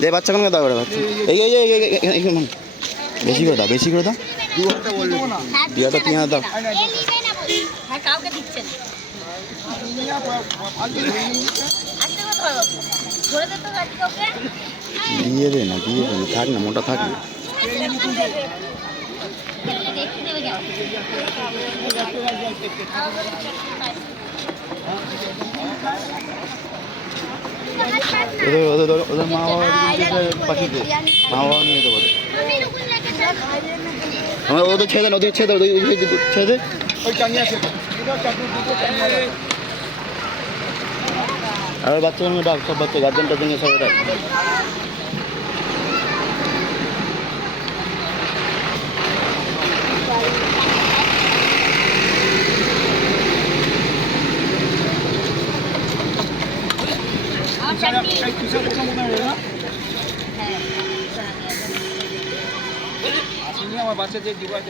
দে বাচ্চা কোনকে দাও বাচ্চা এই এই এই এই বেশি করে দাও বেশি করে দাও 2,000 3,000 দাও কাউকে দিচ্ছে না দিয়ে দে না থাক না মোটা থাক না ওদের মা বাবা পাখিতে মা বাবা নিয়ে যেতে পারে আমার ওদের ছেড়ে দেন ওদের ছেড়ে দেন ছেড়ে দে আর বাচ্চাগুলো ডাক সব বাচ্চা গার্জেনটা দিনে সবাই ডাক আমার বাচ্চাদের দুবার